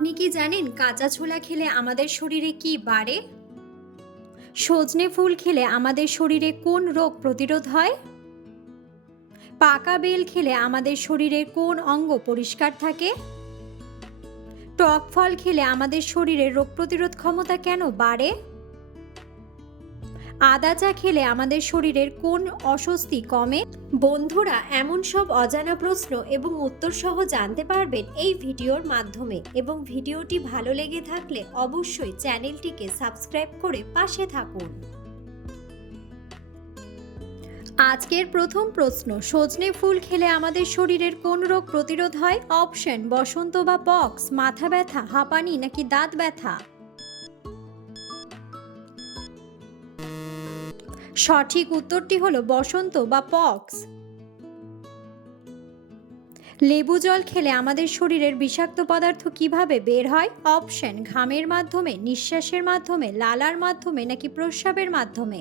আপনি কি জানেন কাঁচা ছোলা খেলে আমাদের শরীরে কি বাড়ে? সজনে ফুল খেলে আমাদের শরীরে কোন রোগ প্রতিরোধ হয়? পাকা বেল খেলে আমাদের শরীরের কোন অঙ্গ পরিষ্কার থাকে? টক ফল খেলে আমাদের শরীরের রোগ প্রতিরোধ ক্ষমতা কেন বাড়ে? আদা চা খেলে আমাদের শরীরের কোন অস্বস্তি কমে? বন্ধুরা, এমন সব অজানা প্রশ্ন এবং উত্তর সহ জানতে পারবেন এই ভিডিওর মাধ্যমে, এবং ভিডিওটি ভালো লেগে থাকলে অবশ্যই চ্যানেলটিকে সাবস্ক্রাইব করে পাশে থাকুন। আজকের প্রথম প্রশ্ন, সজনে ফুল খেলে আমাদের শরীরের কোন রোগ প্রতিরোধ হয়? অপশন: বসন্ত বা পক্স, মাথা ব্যথা, হাঁপানি নাকি দাঁত ব্যথা? সঠিক উত্তরটি হলো বসন্ত বা পক্স। লেবু জল খেলে আমাদের শরীরের বিষাক্ত পদার্থ কিভাবে বের হয়? অপশন: ঘামের মাধ্যমে, নিঃশ্বাসের মাধ্যমে, লালার মাধ্যমে নাকি প্রস্রাবের মাধ্যমে?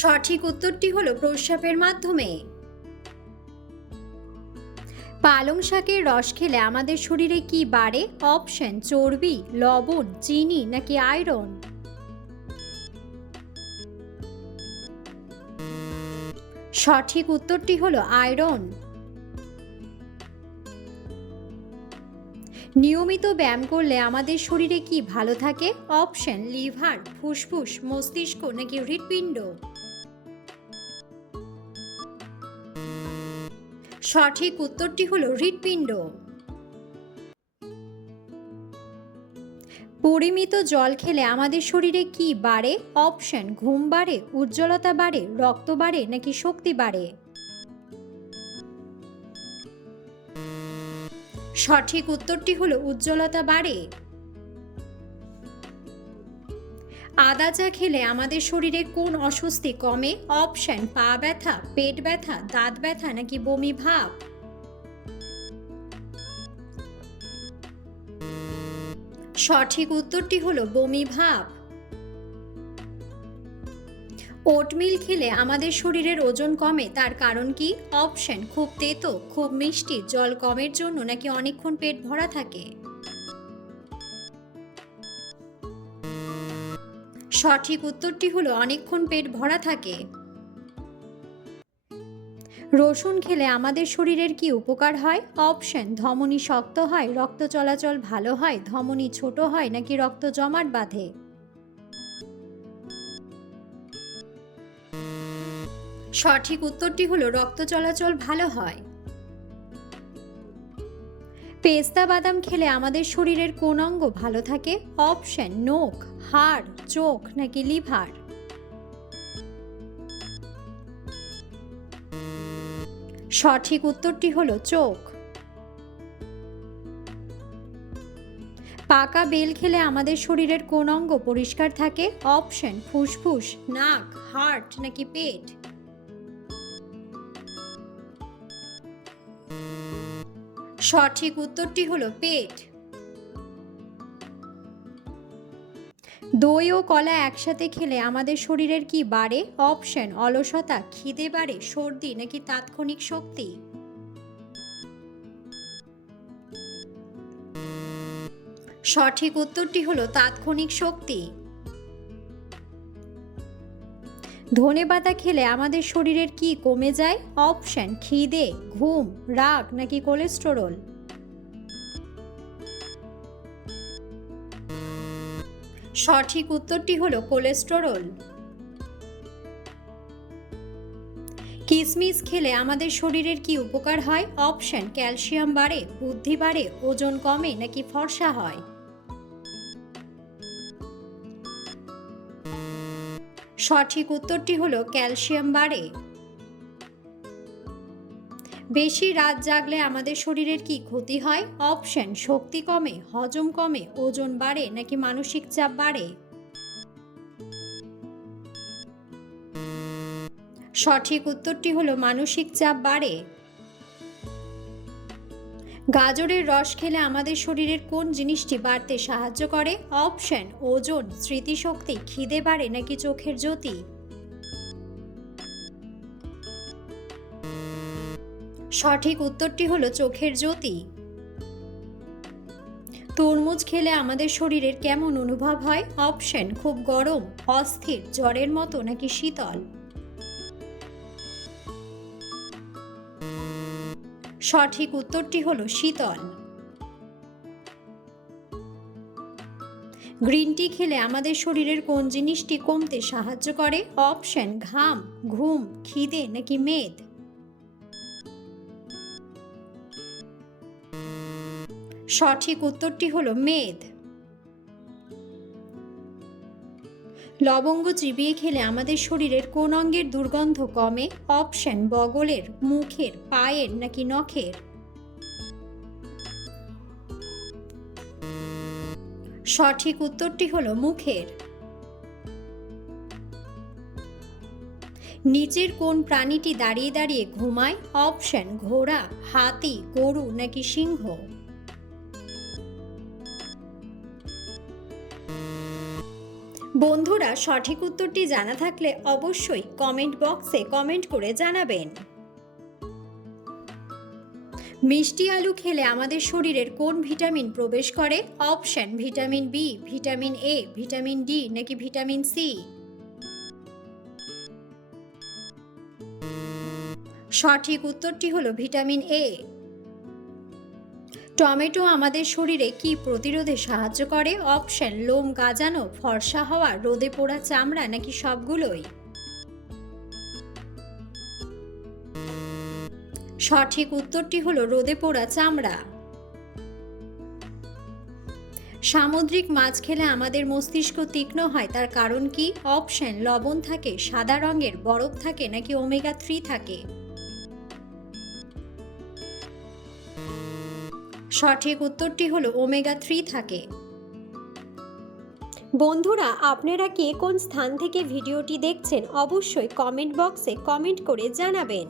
সঠিক উত্তরটি হলো প্রস্রাবের মাধ্যমে। পালং শাকের রস খেলে আমাদের শরীরে কি বাড়ে? অপশন: চর্বি, লবণ, চিনি নাকি আয়রন? সঠিক উত্তরটি হলো আয়রন। নিয়মিত ব্যায়াম করলে আমাদের শরীরে কি ভালো থাকে? অপশন: লিভার, ফুসফুস, মস্তিষ্ক নাকি হৃৎপিণ্ড? সঠিক উত্তরটি হলো হৃৎপিণ্ড। পরিমিত জল খেলে আমাদের শরীরে কি বাড়ে? অপশন: ঘুম বাড়ে, উজ্জ্বলতা বাড়ে, রক্ত বাড়ে নাকি শক্তি বাড়ে? সঠিক উত্তরটি হলো উজ্জ্বলতা বাড়ে। আদা চা খেলে আমাদের শরীরে কোন অস্বস্তি কমে? অপশন: পা ব্যথা, পেট ব্যথা, দাঁত ব্যথা নাকি বমি ভাব? সঠিক উত্তরটি হলো বমি ভাব। ওটমিল খেলে আমাদের শরীরের ওজন কমে, তার কারণ কি? অপশন: খুব তেতো, খুব মিষ্টি, জল কমের জন্য নাকি অনেকক্ষণ পেট ভরা থাকে? সঠিক উত্তরটি হলো অনেকক্ষণ পেট ভরা থাকে। রসুন খেলে আমাদের শরীরের কি উপকার হয়? অপশন: ধমনী শক্ত হয়, রক্ত চলাচল ভালো হয়, ধমনী ছোট হয় নাকি রক্ত জমাট বাঁধে? সঠিক উত্তরটি হলো রক্ত চলাচল ভালো হয়। পেস্তা বাদাম খেলে আমাদের শরীরের কোন অঙ্গ ভালো থাকে? অপশন: নখ, হাড়, চোখ নাকি লিভার? সঠিক উত্তরটি হলো চোখ। পাকা বেল খেলে আমাদের শরীরের কোন অঙ্গ পরিষ্কার থাকে? অপশন: ফুসফুস, নাক, হার্ট নাকি পেট? সঠিক উত্তরটি হলো পেট। দই ও কলা একসাথে খেলে আমাদের শরীরের কি বাড়ে? অপশন: অলসতা, খিদে বাড়ে, সর্দি নাকি তাৎক্ষণিক শক্তি? সঠিক উত্তরটি হলো তাৎক্ষণিক শক্তি। ধনেপাতা খেলে আমাদের শরীরের কি কমে যায়? অপশন: খিদে, ঘুম, রাগ নাকি কোলেস্টেরল? সঠিক উত্তরটি হলো কোলেস্টেরল। কিশমিশ খেলে আমাদের শরীরের কি উপকার হয়? অপশন: ক্যালসিয়াম বাড়ে, বুদ্ধি বাড়ে, ওজন কমে নাকি ফর্সা হয়? সঠিক উত্তরটি হলো ক্যালসিয়াম বাড়ে। বেশি রাত জাগলে আমাদের শরীরের কি ক্ষতি হয়? অপশন: শক্তি কমে, হজম কমে, ওজন বাড়ে নাকি মানসিক চাপ বাড়ে? সঠিক উত্তরটি হলো মানসিক চাপ বাড়ে। গাজরের রস খেলে আমাদের শরীরের কোন জিনিসটি বাড়তে সাহায্য করে? অপশন: ওজন, স্মৃতিশক্তি, খিদে বাড়ে নাকি চোখের জ্যোতি? সঠিক উত্তরটি হলো চোখের জ্যোতি। তরমুজ খেলে আমাদের শরীরের কেমন অনুভব হয়? অপশন: খুব গরম, অস্থির, জ্বরের মতো নাকি শীতল। সঠিক উত্তরটি হলো শীতল। গ্রিন টি খেলে আমাদের শরীরের কোন জিনিসটি কমতে সাহায্য করে? অপশন: ঘাম, ঘুম, খিদে নাকি মেদ। সঠিক উত্তরটি হলো মেদ। লবঙ্গ চিবিয়ে খেলে আমাদের শরীরের কোন অঙ্গের দুর্গন্ধ কমে? অপশন: বগলের, মুখের, পায়ের নাকি নখের। সঠিক উত্তরটি হলো মুখের। নিচের কোন প্রাণীটি দাঁড়িয়ে দাঁড়িয়ে ঘুমায়? অপশন: ঘোড়া, হাতি, গরু নাকি সিংহ। বন্ধুরা, সঠিক উত্তরটি জানা থাকলে অবশ্যই কমেন্ট বক্সে কমেন্ট করে জানাবেন। মিষ্টি আলু খেলে আমাদের শরীরের কোন ভিটামিন প্রবেশ করে? Option: vitamin B, vitamin A, vitamin D নাকি ভিটামিন সি। সঠিক উত্তরটি হলো ভিটামিন এ। টমেটো আমাদের শরীরে কি প্রতিরোধে সাহায্য করে? অপশন: লোম গাজানো, ফর্সা হওয়া, রোদে পোড়া চামড়া নাকি সবগুলোই। সঠিক উত্তরটি হলো রোদে পোড়া চামড়া। সামুদ্রিক মাছ খেলে আমাদের মস্তিষ্ক তীক্ষ্ণ হয়, তার কারণ কি? অপশন: লবণ থাকে, সাদা রঙের বরফ থাকে নাকি ওমেগা 3 থাকে। সঠিক উত্তরটি হলো ওমেগা 3 থাকে। বন্ধুরা, আপনারা কে কোন স্থান থেকে ভিডিওটি দেখছেন অবশ্যই কমেন্ট বক্সে কমেন্ট করে জানাবেন।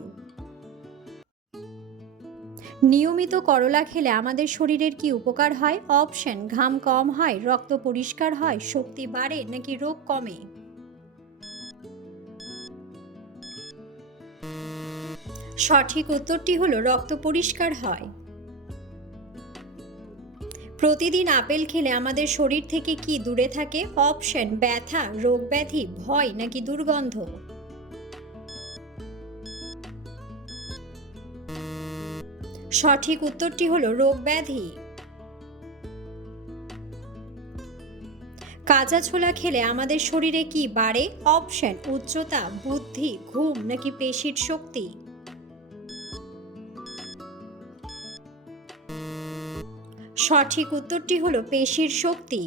নিয়মিত করলা খেলে আমাদের শরীরের কি উপকার হয়? অপশন: ঘাম কম হয়, রক্ত পরিষ্কার হয়, শক্তি বাড়ে নাকি রোগ কমে। সঠিক উত্তরটি হলো রক্ত পরিষ্কার হয়। প্রতিদিন আপেল খেলে আমাদের শরীর থেকে কি দূরে থাকে? অপশন: ব্যথা, রোগ ব্যাধি, ভয় নাকি দুর্গন্ধ। সঠিক উত্তরটি হলো রোগ ব্যাধি। কাঁচা ছোলা খেলে আমাদের শরীরে কি বাড়ে? অপশন: উচ্চতা, বুদ্ধি, ঘুম নাকি পেশির শক্তি। সঠিক উত্তরটি হলো পেশির শক্তি।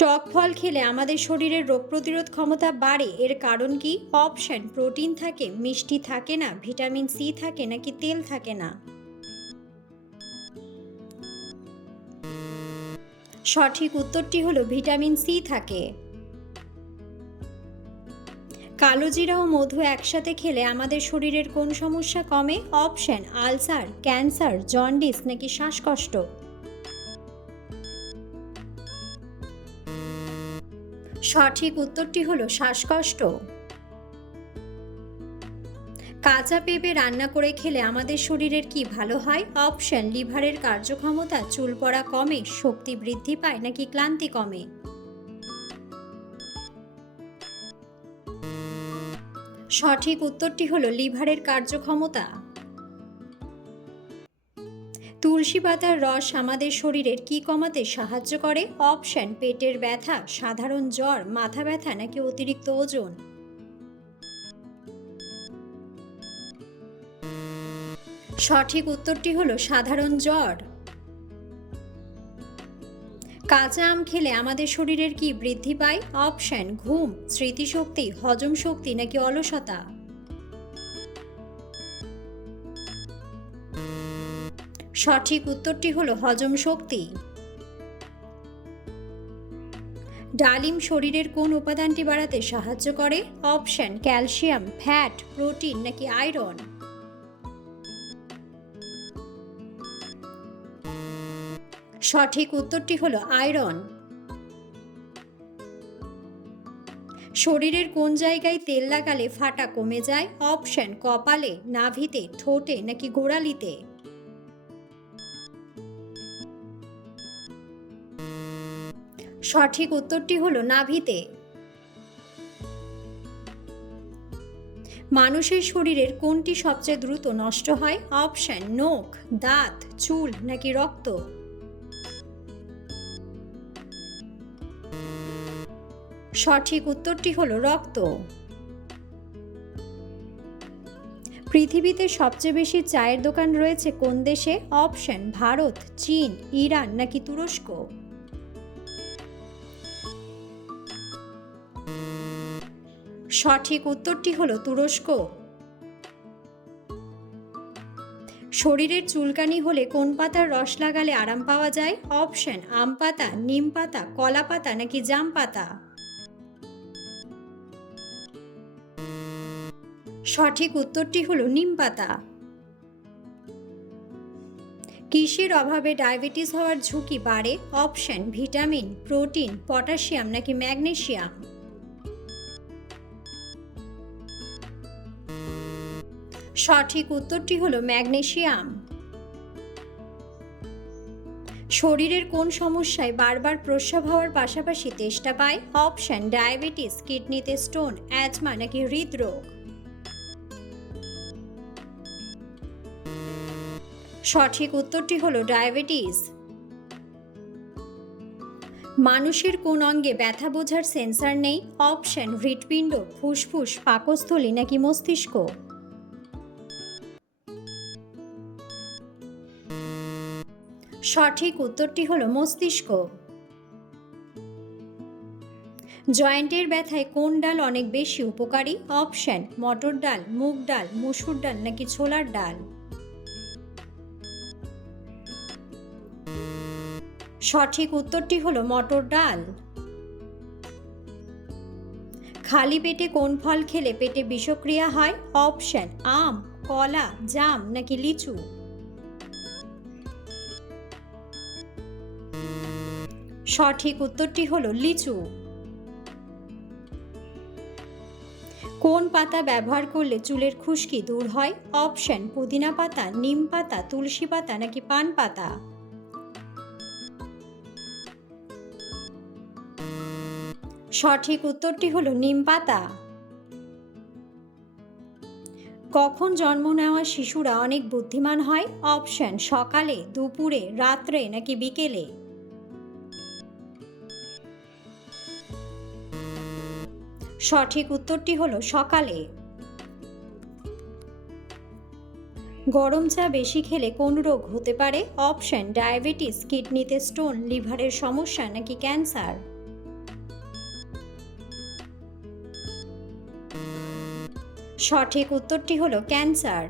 টক ফল খেলে আমাদের শরীরের রোগ প্রতিরোধ ক্ষমতা বাড়ে, এর কারণ কি? অপশন: প্রোটিন থাকে, মিষ্টি থাকে না, ভিটামিন সি থাকে নাকি তেল থাকে না। সঠিক উত্তরটি হলো ভিটামিন সি থাকে। কালোজিরা ও মধু একসাথে খেলে আমাদের শরীরের কোন সমস্যা কমে? অপশন: আলসার, ক্যান্সার, জন্ডিস নাকি শ্বাসকষ্ট। সঠিক উত্তরটি হলো শ্বাসকষ্ট। কাঁচা পেঁপে রান্না করে খেলে আমাদের শরীরের কি ভালো হয়? অপশন: লিভারের কার্যক্ষমতা, চুল পড়া কমে, শক্তি বৃদ্ধি পায় নাকি ক্লান্তি কমে। সঠিক উত্তরটি হলো লিভারের কার্যক্ষমতা। তুলসী পাতার রস আমাদের শরীরের কি কমাতে সাহায্য করে? অপশন: পেটের ব্যথা, সাধারণ জ্বর, মাথা ব্যথা নাকি অতিরিক্ত ওজন। সঠিক উত্তরটি হলো সাধারণ জ্বর। কাঁচা আম খেলে আমাদের শরীরের কি বৃদ্ধি পায়? অপশন: ঘুম, স্মৃতিশক্তি, হজম শক্তি নাকি অলসতা। সঠিক উত্তরটি হলো হজম শক্তি। ডালিম শরীরের কোন উপাদানটি বাড়াতে সাহায্য করে? অপশন: ক্যালসিয়াম, ফ্যাট, প্রোটিন নাকি আয়রন। সঠিক উত্তরটি হলো আয়রন। শরীরের কোন জায়গায় তেল লাগালে ফাটা কমে যায়? অপশন কপালে, নাভিতে, ঠোঁটে নাকি গোড়ালিতে? সঠিক উত্তরটি হলো নাভিতে। মানুষের শরীরের কোনটি সবচেয়ে দ্রুত নষ্ট হয়? অপশন নখ, দাঁত, চুল নাকি রক্ত? সঠিক উত্তরটি হলো রক্ত। পৃথিবীতে সবচেয়ে বেশি চায়ের দোকান রয়েছে কোন দেশে? অপশন ভারত, চীন, ইরান নাকি তুরস্ক? সঠিক উত্তরটি হলো তুরস্ক। শরীরের চুলকানি হলে কোন পাতার রস লাগালে আরাম পাওয়া যায়? অপশন আম পাতা, নিম পাতা, কলা পাতা নাকি জাম পাতা? সঠিক উত্তরটি হলো নিম পাতা। কিসের অভাবে ডায়াবেটিস হওয়ার ঝুঁকি বাড়ে? অপশন ভিটামিন, প্রোটিন, পটাশিয়াম নাকি ম্যাগনেসিয়াম? সঠিক উত্তরটি হলো ম্যাগনেসিয়াম। শরীরের কোন সমস্যায় বারবার প্রস্রাব হওয়ার পাশাপাশি তেষ্টা পায়? অপশন ডায়াবেটিস, কিডনিতে স্টোন, অ্যাজমা নাকি হৃদরোগ? সঠিক উত্তরটি হলো ডায়াবেটিস। মানুষের কোন অঙ্গে ব্যথা বোঝার সেন্সর নেই? অপশন হৃৎপিণ্ড, ফুসফুস, পাকস্থলী নাকি মস্তিষ্ক? সঠিক উত্তরটি হলো মস্তিষ্ক। জয়েন্টের ব্যথায় কোন ডাল অনেক বেশি উপকারী? অপশন মটর ডাল, মুগ ডাল, মসুর ডাল নাকি ছোলার ডাল? সঠিক উত্তরটি হলো মটর ডাল। খালি পেটে কোন ফল খেলে পেটে বিষক্রিয়া হয়? অপশন আম, কলা, জাম নাকি লিচু? সঠিক উত্তরটি হলো লিচু। কোন পাতা ব্যবহার করলে চুলের খুশকি দূর হয়? অপশন পুদিনা পাতা, নিম পাতা, তুলসী পাতা নাকি পান পাতা? সঠিক উত্তরটি হলো নিম পাতা। কখন জন্ম নেওয়া শিশুরা অনেক বুদ্ধিমান হয়? অপশন সকালে, দুপুরে, রাত্রে নাকি বিকেলে? সঠিক উত্তরটি হলো সকালে। গরম চা বেশি খেলে কোন রোগ হতে পারে? অপশন ডায়াবেটিস, কিডনিতে স্টোন, লিভারের সমস্যা নাকি ক্যান্সার? সঠিক উত্তরটি হলো ক্যান্সার।